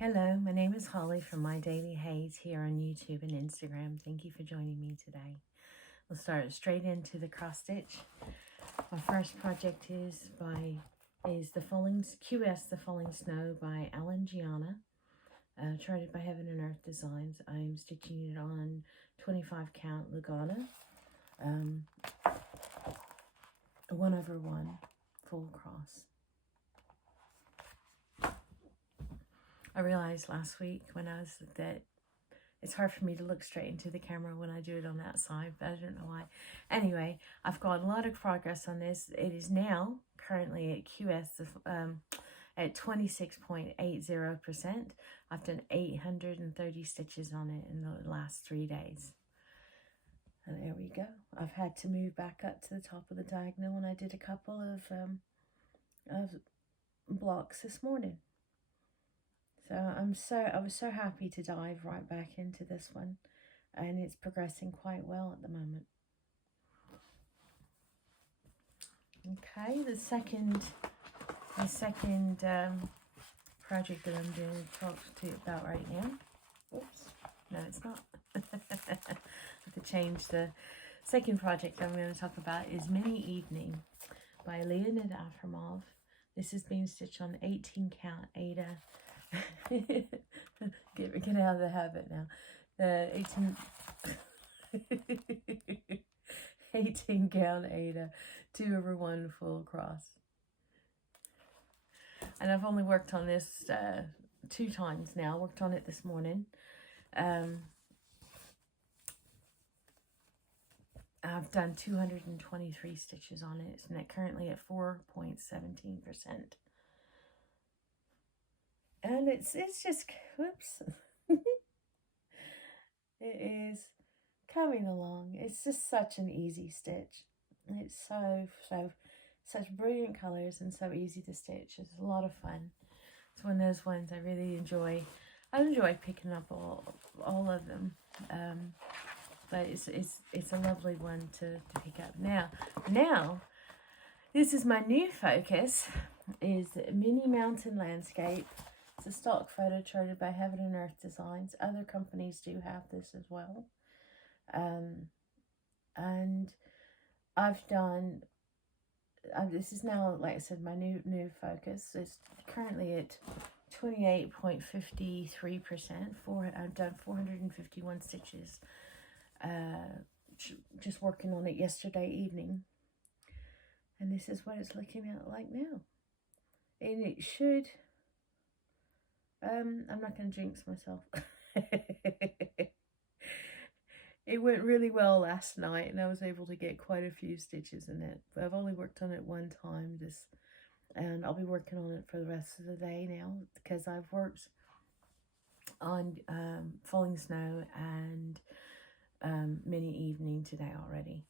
Hello, my name is Holly from My Daily HAED here on YouTube and Instagram. Thank you for joining me today. We'll start straight into the cross stitch. My first project is the Falling Snow by Alan Giana, charted by Heaven and Earth Designs. I'm stitching it on 25 count lugana, 1/1 full cross. I realized last week that it's hard for me to look straight into the camera when I do it on that side, but I don't know why. Anyway, I've got a lot of progress on this. It is now currently at at 26.80%. I've done 830 stitches on it in the last 3 days. And there we go. I've had to move back up to the top of the diagonal, and I did a couple of blocks this morning. So I was so happy to dive right back into this one, and it's progressing quite well at the moment. Okay, the second project that I'm going to talk to you about right now. Oops, no, it's not. I have to change. The second project I'm going to talk about is Mini Evening by Leonid Afromov. This is being stitched on 18 count aida. Get out of the habit now. 18 count aida, 2/1 full cross. And I've only worked on this 2 times now. I worked on it this morning. I've done 223 stitches on it, and currently at 4.17%. And it's just, whoops. It is coming along. It's just such an easy stitch. It's such brilliant colors and so easy to stitch. It's a lot of fun. It's one of those ones I really enjoy. I enjoy picking up all of them. But it's a lovely one to pick up. Now, this is my new focus, is Mini Mountain Landscape. It's a stock photo charted by Heaven and Earth Designs. Other companies do have this as well. And I've done, this is now, like I said, my new focus. It's currently at 28.53%. I've done 451 stitches. Just working on it yesterday evening. And this is what it's looking like now. And it should... I'm not going to jinx myself. It went really well last night, and I was able to get quite a few stitches in it. But I've only worked on it one time, and I'll be working on it for the rest of the day now, because I've worked on Falling Snow and Mini Evening today already.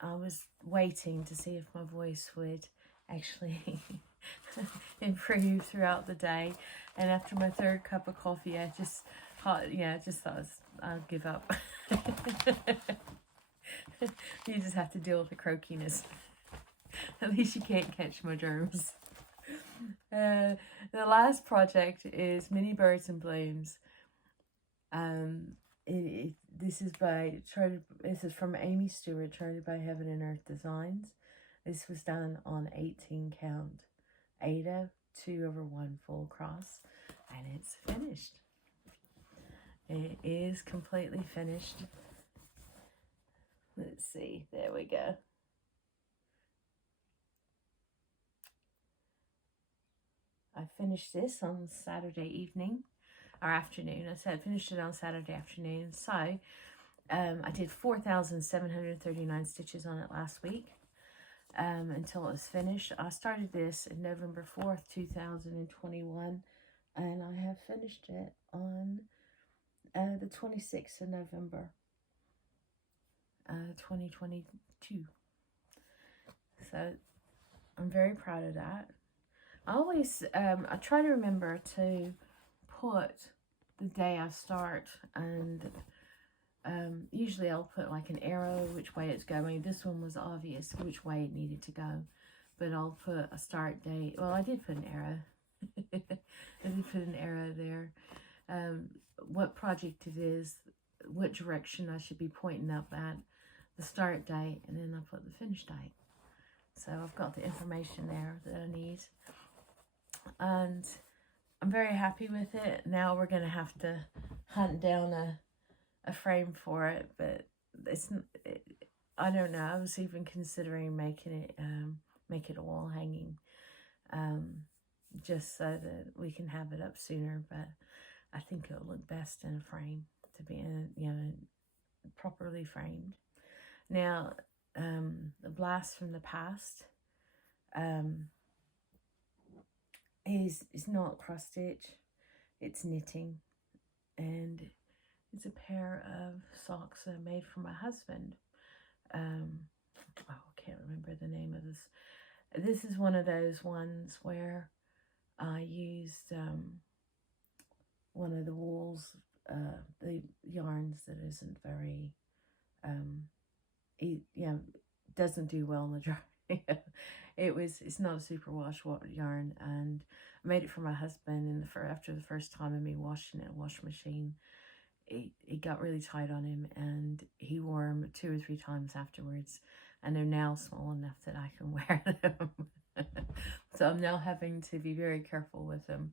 I was waiting to see if my voice would actually improve throughout the day, and after my 3rd cup of coffee, I just thought I'll give up. You just have to deal with the croakiness. At least you can't catch my germs. The last project is Mini Birds and Blooms. This is from Aimee Stewart, charted by Heaven and Earth Designs. This was done on 18 count aida, 2/1 full cross, and it's finished. It is completely finished. Let's see, there we go. I finished this on Saturday evening, or afternoon. I finished it on Saturday afternoon. So I did 4,739 stitches on it last week until it was finished. I started this on November 4th, 2021, and I have finished it on the 26th of November, 2022. So I'm very proud of that. I always, I try to remember to put the day I start, and usually I'll put like an arrow which way it's going. This one was obvious which way it needed to go, but I'll put a start date. Well, I did put an arrow. They put an arrow there. What project it is, what direction I should be pointing up at, the start date, and then I put the finish date. So I've got the information there that I need. And I'm very happy with it. Now we're going to have to hunt down a frame for it, but I don't know. I was even considering making it make it a wall hanging, just so that we can have it up sooner. But I think it'll look best in a frame, to be properly framed. Now, the blast from the past is not cross stitch, it's knitting, and it's a pair of socks that I made for my husband. I can't remember the name of this. This is one of those ones where I used one of the wools, the yarns that isn't very, doesn't do well in the dry. It's not a super wash yarn, and I made it for my husband, and after the first time of me washing it in a wash machine, it got really tight on him, and he wore them 2 or 3 times afterwards, and they're now small enough that I can wear them. So I'm now having to be very careful with them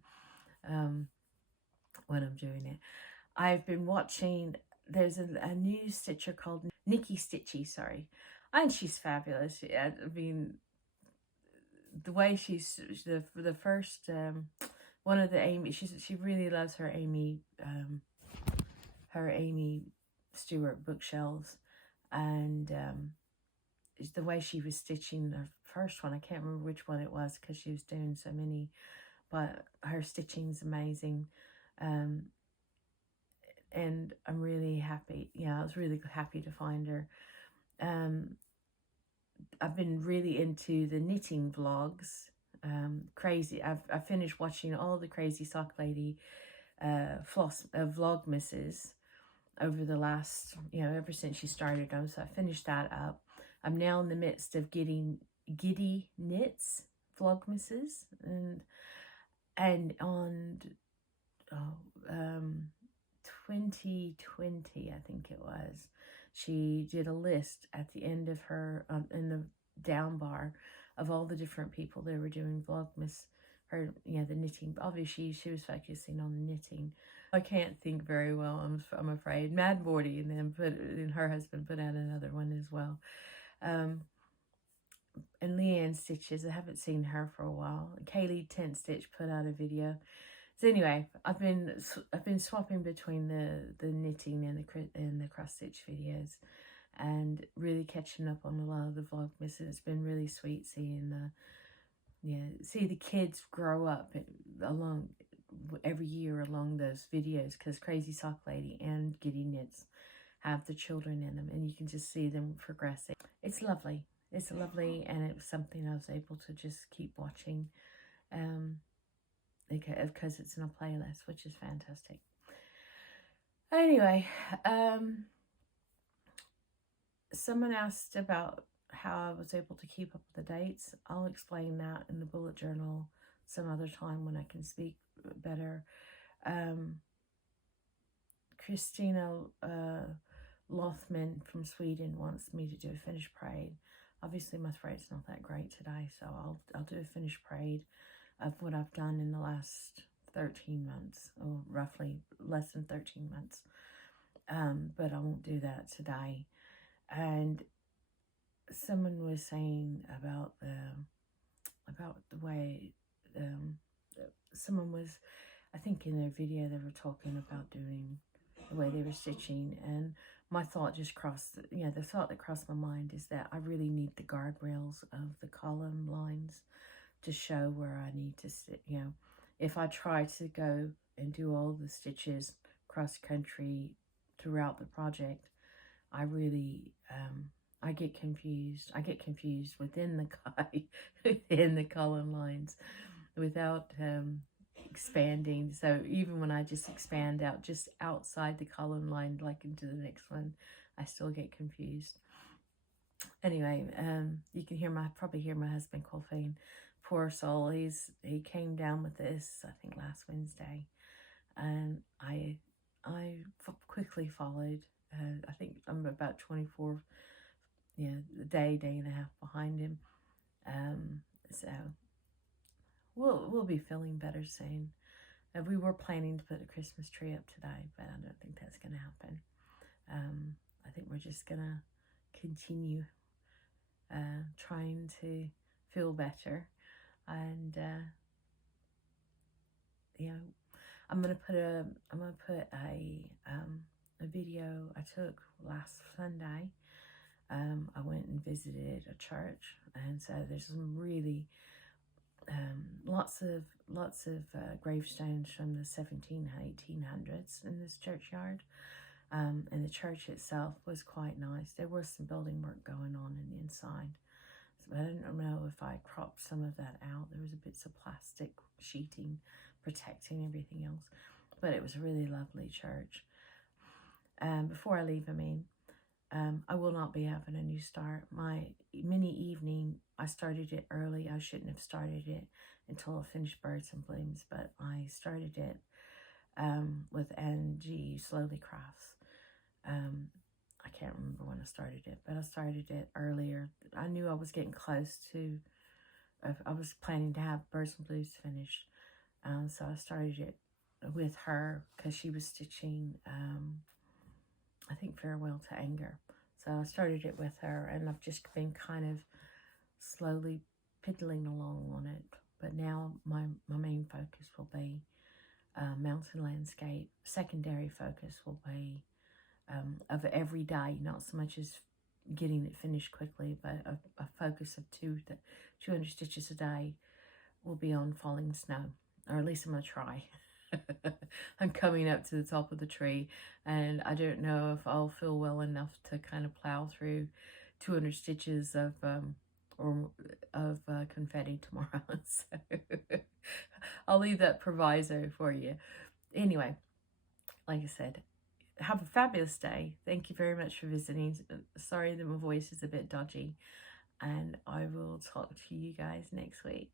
when I'm doing it. I've been watching, there's a new stitcher called Nikki Stitchy, sorry. And she's fabulous. I mean, the way she's, the first, one of the Aimee, she really loves her Aimee Stewart bookshelves, and the way she was stitching the first one, I can't remember which one it was because she was doing so many, but her stitching's amazing. And I'm really happy. I was really happy to find her. I've been really into the knitting vlogs. Crazy. I finished watching all the Crazy Sock Lady vlogmasses over the last, ever since she started them. So I finished that up. I'm now in the midst of getting Giddy Knits vlogmasses, and on 2020, I think it was, she did a list at the end of her in the down bar of all the different people that were doing vlogmas. Her, the knitting. Obviously, she was focusing on the knitting. I can't think very well, I'm afraid. Mad Morty, and then her husband put out another one as well. And Leanne Stitches, I haven't seen her for a while. Kaylee Tent Stitch put out a video. So anyway, I've been swapping between the knitting and the cross stitch videos, and really catching up on a lot of the vlogmas. It's been really sweet seeing the kids grow up along every year along those videos, because Crazy Sock Lady and Giddy Knits have the children in them, and you can just see them progressing. It's lovely. It's lovely, and it was something I was able to just keep watching, because it's in a playlist, which is fantastic. Anyway, someone asked about how I was able to keep up with the dates. I'll explain that in the bullet journal some other time when I can speak better. Christina Lothman from Sweden wants me to do a finished braid. Obviously my thread's not that great today, so I'll do a finished braid of what I've done in the last 13 months, or roughly less than 13 months. But I won't do that today. And someone was saying about the way, someone was, I think in their video they were talking about doing the way they were stitching, and my thought just crossed, the thought that crossed my mind is that I really need the guardrails of the column lines to show where I need to sit. If I try to go and do all the stitches cross country throughout the project, I really, I get confused. I get confused within the column lines without expanding. So even when I just expand out just outside the column line, like into the next one, I still get confused. Anyway, you can probably hear my husband coughing. poor soul, he came down with this, I think, last Wednesday, and I quickly followed. I think I'm about 24, a day and a half behind him. So we'll be feeling better soon. We were planning to put a Christmas tree up today, but I don't think that's going to happen. I think we're just going to continue trying to feel better. And I'm gonna put a video I took last Sunday. I went and visited a church, and so there's some really lots of gravestones from the 1700s, 1800s in this churchyard. And the church itself was quite nice. There was some building work going on in the inside. So I don't know if I cropped some of that out. There was bits of plastic sheeting protecting everything else. But it was a really lovely church. Before I leave, I will not be having a new start. My mini evening, I started it early. I shouldn't have started it until I finished Birds and Blooms, but I started it with Angie Slowly Crafts. I can't remember when I started it, but I started it earlier. I knew I was getting close to, I was planning to have Birds and Blues finished. So I started it with her because she was stitching, I think, Farewell to Anger. So I started it with her, and I've just been kind of slowly piddling along on it. But now my main focus will be Mountain Landscape. Secondary focus will be of every day, not so much as getting it finished quickly, but a focus of 200 stitches a day will be on Falling Snow, or at least I'm going to try. I'm coming up to the top of the tree, and I don't know if I'll feel well enough to kind of plow through 200 stitches of confetti tomorrow. So I'll leave that proviso for you. Anyway, like I said, have a fabulous day. Thank you very much for visiting. Sorry that my voice is a bit dodgy, and I will talk to you guys next week.